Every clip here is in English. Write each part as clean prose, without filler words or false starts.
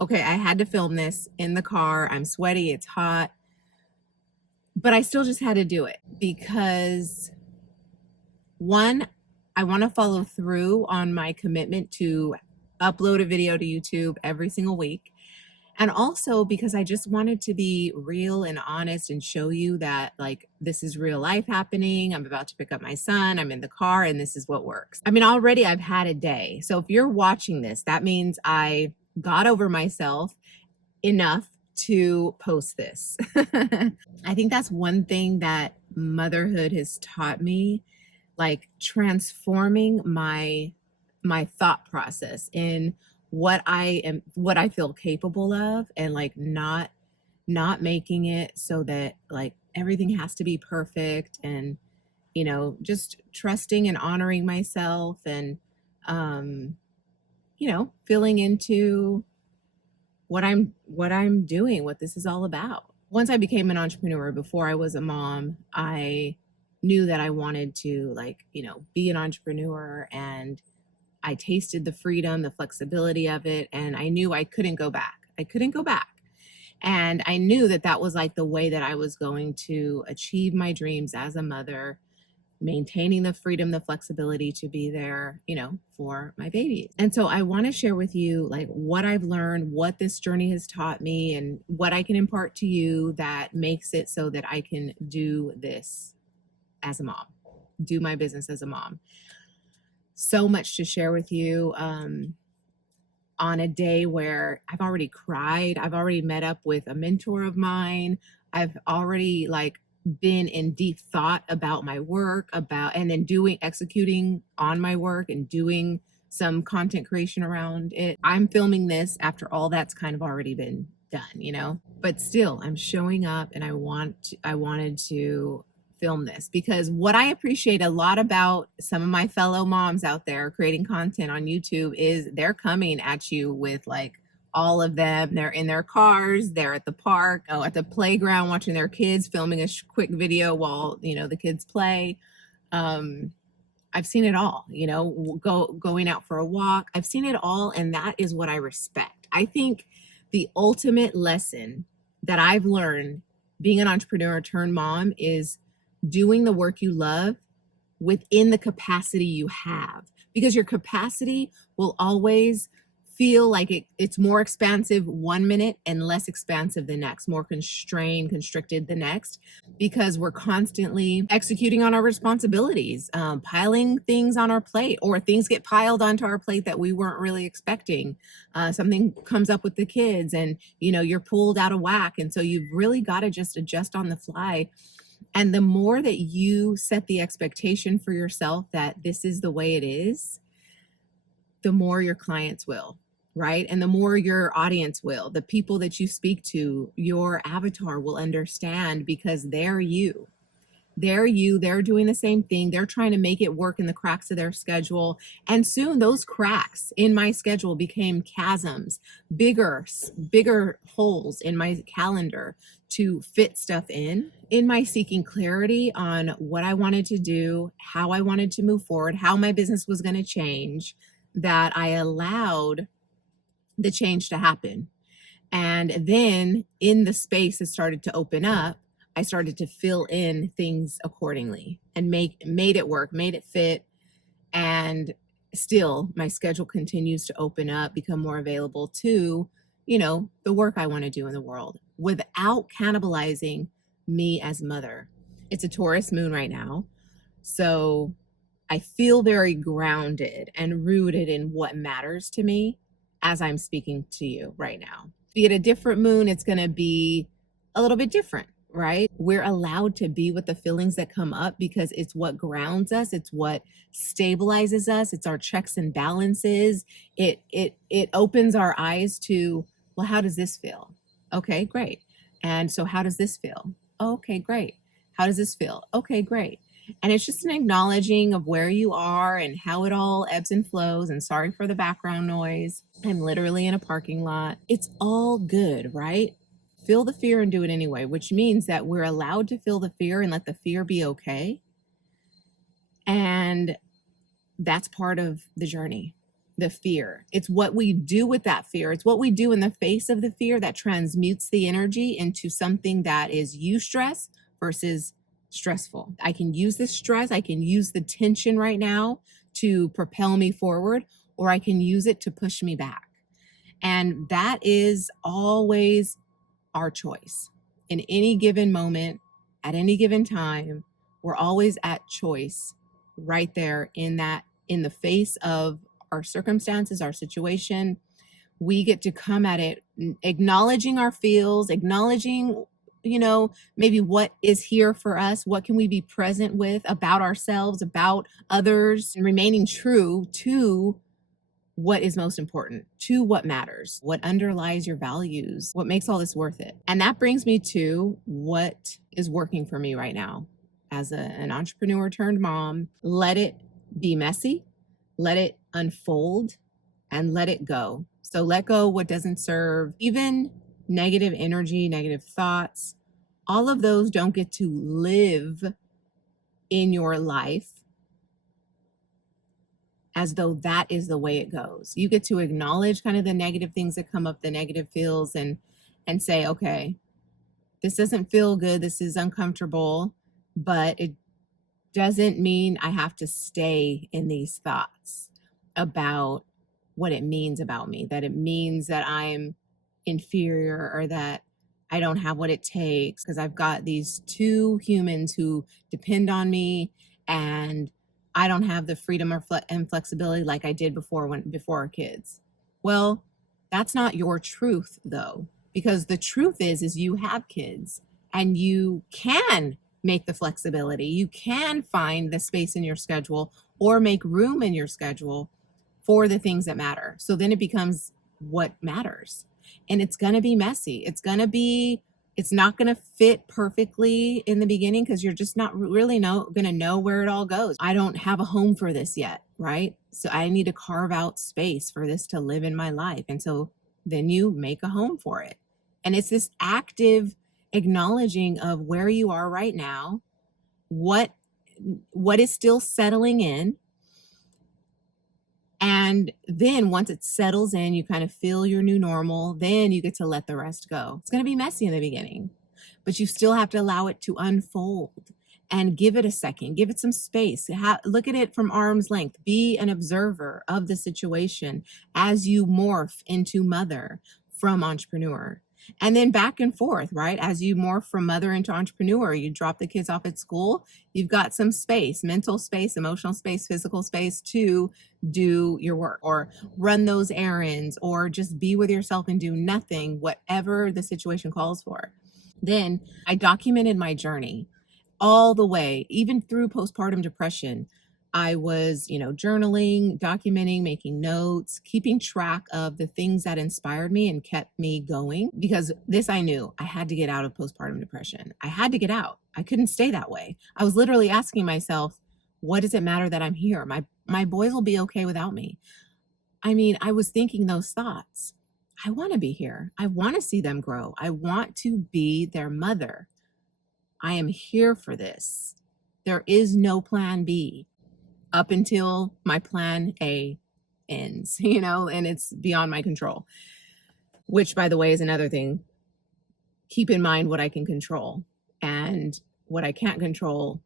okay, I had to film this in the car. I'm sweaty, it's hot, but I still just had to do it because one, I want to follow through on my commitment to upload a video to YouTube every single week. And also because I just wanted to be real and honest and show you that like this is real life happening. I'm about to pick up my son. I'm in the car and this is what works. I mean, already I've had a day. So if you're watching this, that means I got over myself enough to post this. I think that's one thing that motherhood has taught me, like transforming my thought process in what I feel capable of, and like not making it so that like everything has to be perfect, and just trusting and honoring myself, and feeling into what I'm doing, what this is all about. Once I became an entrepreneur, before I was a mom, I knew that I wanted to be an entrepreneur, and I tasted the freedom, the flexibility of it, and I knew I couldn't go back. I couldn't go back. And I knew that that was like the way that I was going to achieve my dreams as a mother, maintaining the freedom, the flexibility to be there, for my babies. And so I want to share with you like what I've learned, what this journey has taught me, and what I can impart to you that makes it so that I can do this as a mom, do my business as a mom. So much to share with you on a day where I've already cried. I've already met up with a mentor of mine. I've already been in deep thought about my work, and then executing on my work and doing some content creation around it. I'm filming this after all that's kind of already been done, but still I'm showing up, and I wanted to film this because what I appreciate a lot about some of my fellow moms out there creating content on YouTube is they're coming at you with all of them. They're in their cars, they're at the park, at the playground watching their kids, filming a quick video while the kids play. I've seen it all, going out for a walk. I've seen it all, and that is what I respect. I think the ultimate lesson that I've learned being an entrepreneur turned mom is doing the work you love within the capacity you have, because your capacity will always feel like it's more expansive one minute and less expansive the next, more constricted the next, because we're constantly executing on our responsibilities, piling things on our plate, or things get piled onto our plate that we weren't really expecting. Something comes up with the kids, and you're pulled out of whack, and so you've really got to just adjust on the fly. And the more that you set the expectation for yourself that this is the way it is, the more your clients will, right? And the more your audience will, the people that you speak to, your avatar will understand, because they're you. They're doing the same thing. They're trying to make it work in the cracks of their schedule. And soon those cracks in my schedule became chasms, bigger holes in my calendar to fit stuff in my seeking clarity on what I wanted to do, how I wanted to move forward, how my business was going to change, that I allowed the change to happen. And then in the space that started to open up, I started to fill in things accordingly and made it work, made it fit. And still my schedule continues to open up, become more available to, the work I want to do in the world without cannibalizing me as mother. It's a Taurus moon right now. So I feel very grounded and rooted in what matters to me as I'm speaking to you right now. Be it a different moon, it's going to be a little bit different, right? We're allowed to be with the feelings that come up because it's what grounds us. It's what stabilizes us. It's our checks and balances. It opens our eyes to, well, how does this feel? Okay, great. And so how does this feel? Oh, okay, great. How does this feel? Okay, great. And it's just an acknowledging of where you are and how it all ebbs and flows. And sorry for the background noise. I'm literally in a parking lot. It's all good, right? Feel the fear and do it anyway, which means that we're allowed to feel the fear and let the fear be okay. And that's part of the journey. the fear. It's what we do with that fear. It's what we do in the face of the fear that transmutes the energy into something that is eustress versus stressful. I can use this stress, I can use the tension right now to propel me forward, or I can use it to push me back. And that is always our choice. In any given moment, at any given time, we're always at choice right there in the face of our circumstances, our situation. We get to come at it acknowledging our feels, acknowledging, maybe what is here for us, what can we be present with about ourselves, about others, and remaining true to what is most important, to what matters, what underlies your values, what makes all this worth it. And that brings me to what is working for me right now as an entrepreneur turned mom. Let it be messy, let it unfold, and let it go. So let go what doesn't serve, even negative energy, negative thoughts. All of those don't get to live in your life as though that is the way it goes. You get to acknowledge kind of the negative things that come up, the negative feels, and say, okay, this doesn't feel good, this is uncomfortable, but it doesn't mean I have to stay in these thoughts about what it means about me, that it means that I'm inferior or that I don't have what it takes, because I've got these two humans who depend on me, and I don't have the freedom and flexibility like I did before our kids. Well, that's not your truth though, because the truth is you have kids and you can make the flexibility. You can find the space in your schedule or make room in your schedule for the things that matter. So then it becomes what matters. And it's going to be messy. It's not going to fit perfectly in the beginning because you're just not really going to know where it all goes. I don't have a home for this yet, right? So I need to carve out space for this to live in my life. And so then you make a home for it. And it's this active acknowledging of where you are right now, what is still settling in. And then once it settles in, you kind of feel your new normal, then you get to let the rest go. It's going to be messy in the beginning, but you still have to allow it to unfold and give it a second, give it some space. Look at it from arm's length. Be an observer of the situation as you morph into mother from entrepreneur. And then back and forth, right? As you morph from mother into entrepreneur, you drop the kids off at school, you've got some space, mental space, emotional space, physical space to do your work or run those errands or just be with yourself and do nothing, whatever the situation calls for. Then I documented my journey all the way, even through postpartum depression. I was, journaling, documenting, making notes, keeping track of the things that inspired me and kept me going, because this I knew I had to get out of postpartum depression. I had to get out. I couldn't stay that way. I was literally asking myself, what does it matter that I'm here? My boys will be okay without me. I mean, I was thinking those thoughts. I want to be here. I want to see them grow. I want to be their mother. I am here for this. There is no plan B up until my plan A ends, and it's beyond my control, which, by the way, is another thing. Keep in mind what I can control, and what I can't control,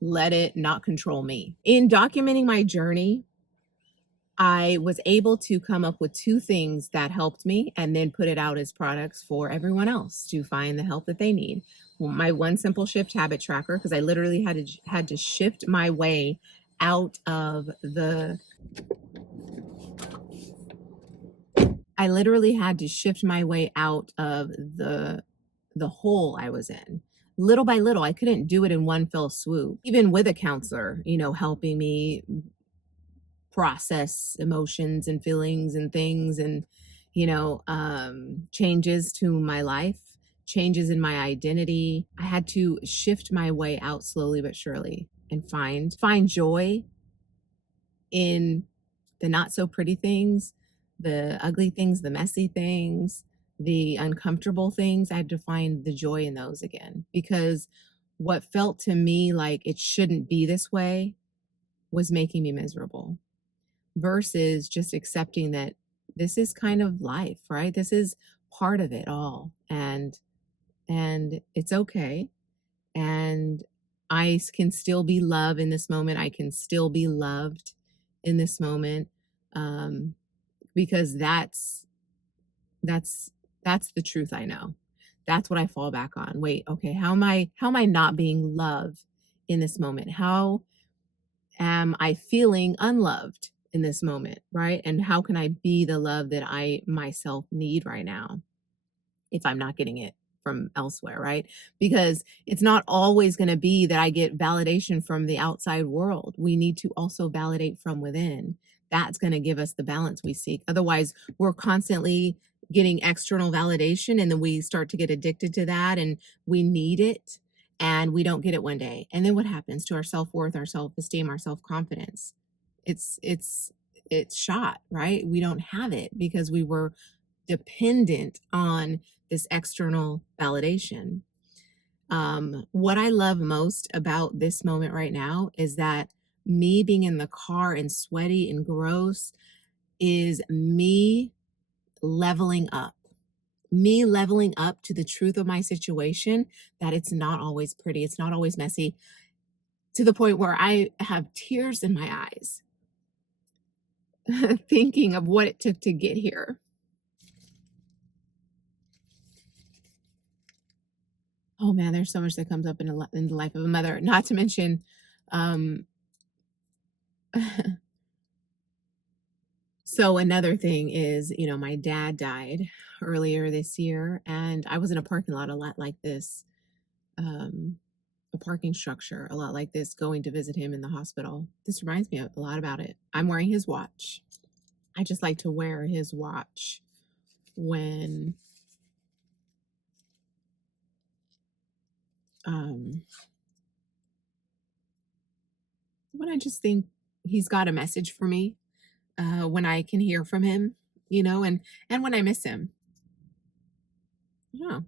let it not control me. In documenting my journey, I was able to come up with two things that helped me and then put it out as products for everyone else to find the help that they need. My one simple shift habit tracker, because I literally had to shift my way out of the hole I was in. Little by little, I couldn't do it in one fell swoop. Even with a counselor, helping me process emotions and feelings and things and, changes to my life, changes in my identity. I had to shift my way out slowly but surely and find joy in the not so pretty things, the ugly things, the messy things, the uncomfortable things. I had to find the joy in those again, because what felt to me like it shouldn't be this way was making me miserable. versus just accepting that this is kind of life, right? This is part of it all. And it's okay. And can still be love in this moment. I can still be loved in this moment. Um, because that's that's the truth I know. That's what I fall back on. Wait, okay, how am I not being loved in this moment? How am I feeling unloved in this moment, right? And how can I be the love that I myself need right now if I'm not getting it from elsewhere, right? Because it's not always going to be that I get validation from the outside world. We need to also validate from within. That's going to give us the balance we seek. Otherwise, we're constantly getting external validation and then we start to get addicted to that and we need it and we don't get it one day. And then what happens to our self-worth, our self-esteem, our self-confidence? It's shot, right? We don't have it because we were dependent on this external validation. What I love most about this moment right now is that me being in the car and sweaty and gross is me leveling up. Me leveling up to the truth of my situation, that it's not always pretty, it's not always messy, to the point where I have tears in my eyes thinking of what it took to get here. Oh man, there's so much that comes up in the life of a mother. Not to mention, um, so another thing is, my dad died earlier this year, and I was in a parking lot a lot like this, um, a parking structure a lot like this, going to visit him in the hospital. This reminds me a lot about it. I'm wearing his watch. I just like to wear his watch when um when I just think he's got a message for me, when I can hear from him, and when I miss him. Yeah,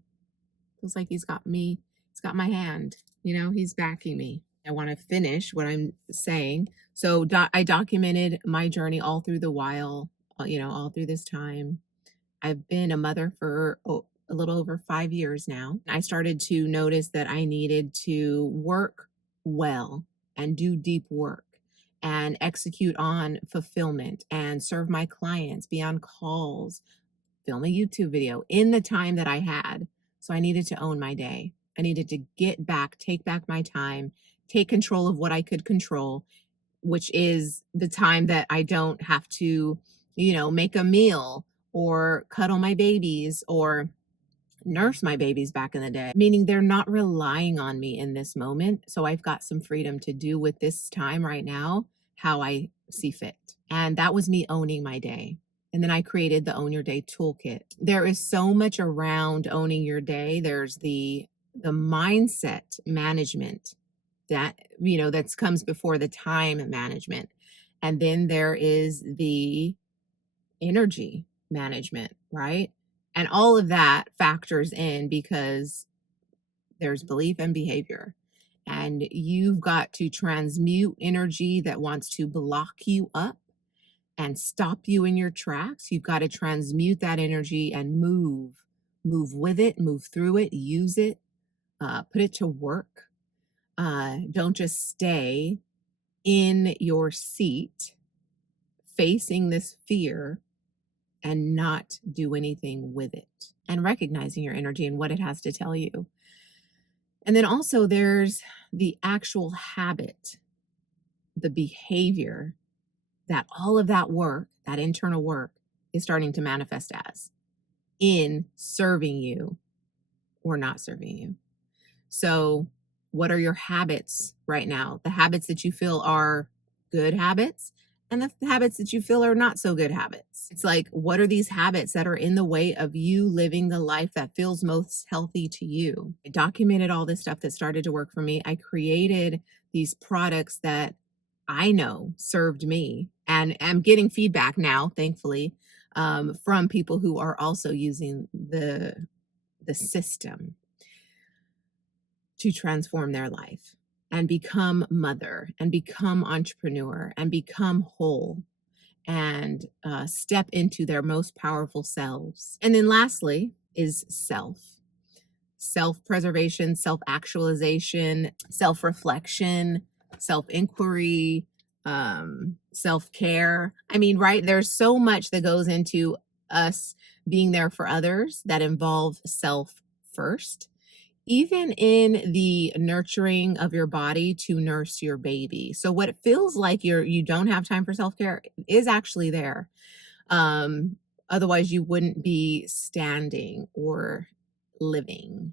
feels like he's got me, he's got my hand, he's backing me. I want to finish what I'm saying. So I documented my journey all through the while, all through this time. I've been a mother for a little over 5 years now. I started to notice that I needed to work well and do deep work and execute on fulfillment and serve my clients, be on calls, film a YouTube video in the time that I had. So I needed to own my day. I needed to take back my time, take control of what I could control, which is the time that I don't have to, make a meal or cuddle my babies or nurse my babies back in the day, meaning they're not relying on me in this moment. So I've got some freedom to do with this time right now how I see fit. And that was me owning my day. And then I created the Own Your Day Toolkit. There is so much around owning your day. There's the mindset management that comes before the time management. And then there is the energy management, right? And all of that factors in because there's belief and behavior. And you've got to transmute energy that wants to block you up and stop you in your tracks. You've got to transmute that energy and move with it, move through it, use it, put it to work. Don't just stay in your seat facing this fear and not do anything with it, and recognizing your energy and what it has to tell you. And then also there's the actual habit, the behavior that all of that work, that internal work, is starting to manifest as in serving you or not serving you. So what are your habits right now? The habits that you feel are good habits and the habits that you feel are not so good habits. It's like, what are these habits that are in the way of you living the life that feels most healthy to you? I documented all this stuff that started to work for me. I created these products that I know served me, and I'm getting feedback now, thankfully, from people who are also using the system to transform their life and become mother and become entrepreneur and become whole and step into their most powerful selves. And then lastly is self-preservation, self-actualization, self-reflection, self-inquiry, self-care. I mean, right? There's so much that goes into us being there for others that involve self first. Even in the nurturing of your body to nurse your baby. So what it feels like you don't have time for self-care is actually there. Um, Otherwise you wouldn't be standing or living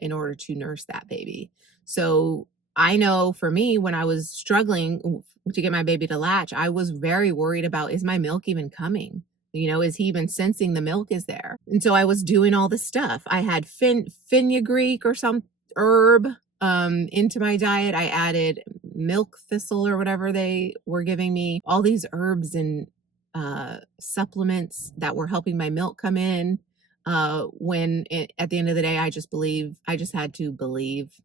in order to nurse that baby. So I know for me, when I was struggling to get my baby to latch, I was very worried about, is my milk even coming? You know, is he even sensing the milk is there? And so I was doing all this stuff. I had fenugreek or some herb into my diet. I added milk thistle or whatever they were giving me, all these herbs and supplements that were helping my milk come in. At the end of the day, I just had to believe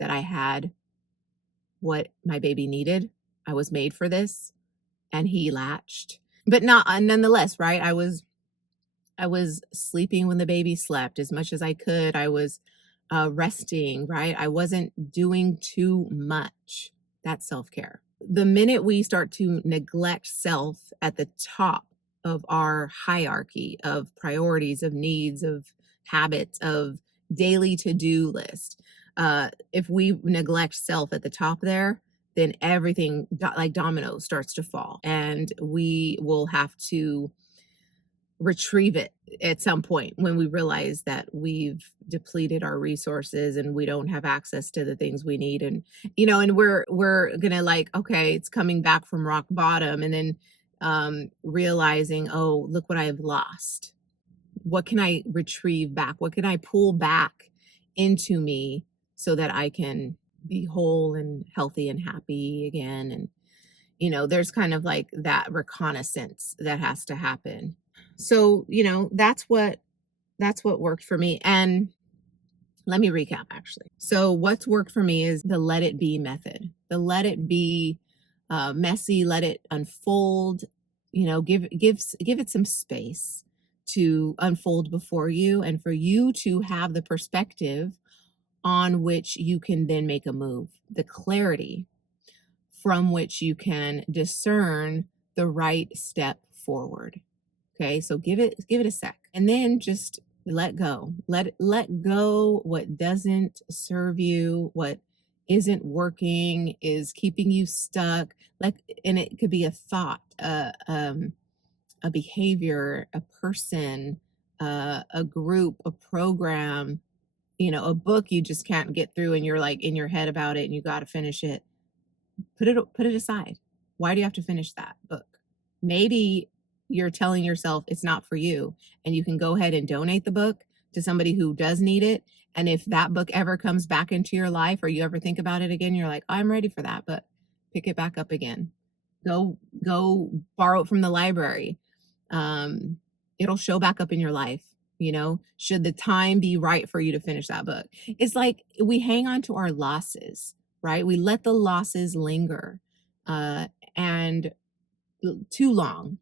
that I had what my baby needed. I was made for this, and he latched. But not nonetheless, right? I was sleeping when the baby slept as much as I could. I was resting, right? I wasn't doing too much. That's self-care. The minute we start to neglect self at the top of our hierarchy of priorities, of needs, of habits, of daily to-do list, if we neglect self at the top there, then everything like dominoes starts to fall, and we will have to retrieve it at some point when we realize that we've depleted our resources and we don't have access to the things we need. And and we're gonna, like, okay, it's coming back from rock bottom, and then realizing, oh, look what I have lost. What can I retrieve back? What can I pull back into me so that I can be whole and healthy and happy again? And there's kind of like that reconnaissance that has to happen. So that's what worked for me. And let me recap, actually. So what's worked for me is the let it be method. The let it be messy, let it unfold. Give it some space to unfold before you, and for you to have the perspective on which you can then make a move, the clarity from which you can discern the right step forward. Okay, so give it a sec, and then just let go. Let go what doesn't serve you, what isn't working, is keeping you stuck. And it could be a thought, a behavior, a person, a group, a program, a book you just can't get through, and you're like in your head about it, and you got to finish it. Put it aside. Why do you have to finish that book? Maybe you're telling yourself it's not for you, and you can go ahead and donate the book to somebody who does need it. And if that book ever comes back into your life, or you ever think about it again, you're like, I'm ready for that, but pick it back up again. Go borrow it from the library. It'll show back up in your life, should the time be right for you to finish that book. It's like we hang on to our losses, right? We let the losses linger and too long.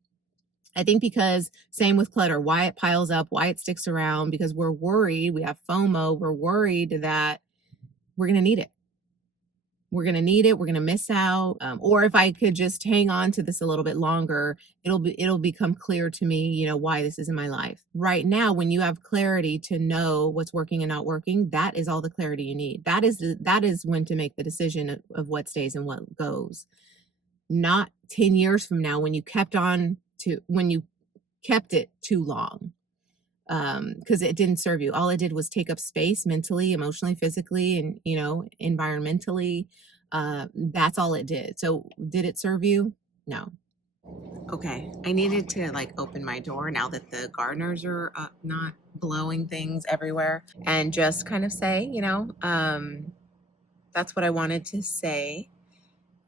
I think because, same with clutter, why it piles up, why it sticks around, because we're worried, we have FOMO, we're worried that we're going to need it. We're going to need it. We're going to miss out. Or if I could just hang on to this a little bit longer, it'll become clear to me, why this is in my life. Right now, when you have clarity to know what's working and not working, that is all the clarity you need. That is when to make the decision of what stays and what goes. Not 10 years from now when you kept it too long, because it didn't serve you. All it did was take up space mentally, emotionally, physically, and environmentally. That's all it did. So did it serve you? No. Okay, I needed to open my door now that the gardeners are not blowing things everywhere, and just kind of say, that's what I wanted to say.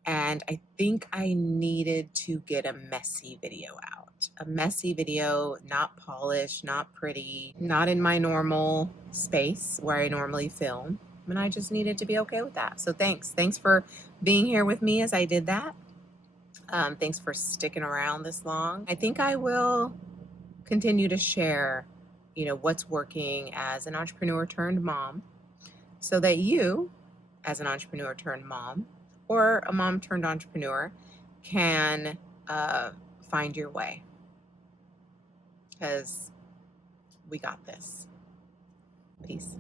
And I think I needed to get a messy video out. A messy video, not polished, not pretty, not in my normal space where I normally film. And I just needed to be okay with that. So thanks. Thanks for being here with me as I did that. Thanks for sticking around this long. I think I will continue to share, what's working as an entrepreneur turned mom, so that you, as an entrepreneur turned mom, or a mom turned entrepreneur, can find your way. Because we got this. Peace.